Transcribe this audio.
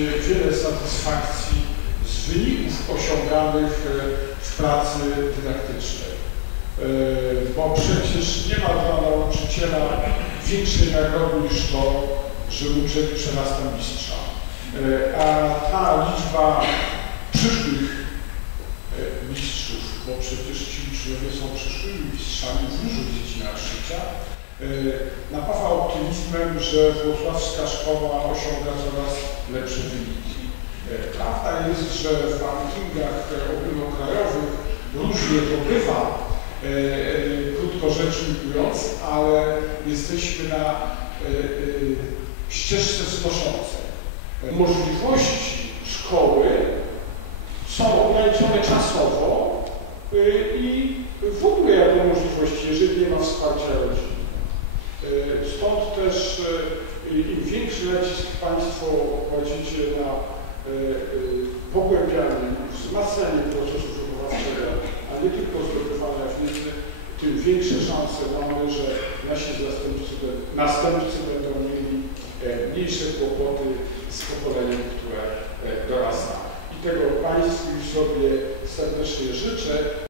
Wiele satysfakcji z wyników osiąganych e, w pracy dydaktycznej. E, Bo przecież nie ma dla nauczyciela większej nagrody niż to, że uczeń przerasta mistrza. E, A ta liczba przyszłych mistrzów, bo przecież ci uczniowie są przyszłymi mistrzami w różnych dziedzinach życia, napawa optymizmem, że włocławska szkoła osiąga coraz lepsze jest, że w rankingach ogólnokrajowych różnie to bywa, e, e, krótko rzecz ujmując, ale jesteśmy na e, ścieżce wznoszącej. Możliwości szkoły są ograniczone czasowo i w ogóle jako możliwości, jeżeli nie ma wsparcia rodziny. Stąd też im większy nacisk Państwo kładziecie na y, y, pogłębianie i wzmacnianie procesu wychowawczego, a nie tylko zdobywania wiedzy, tym większe szanse mamy, że nasi zastępcy, następcy będą mieli e, mniejsze kłopoty z pokoleniem, które e, dorasta. I tego Państwu i sobie serdecznie życzę.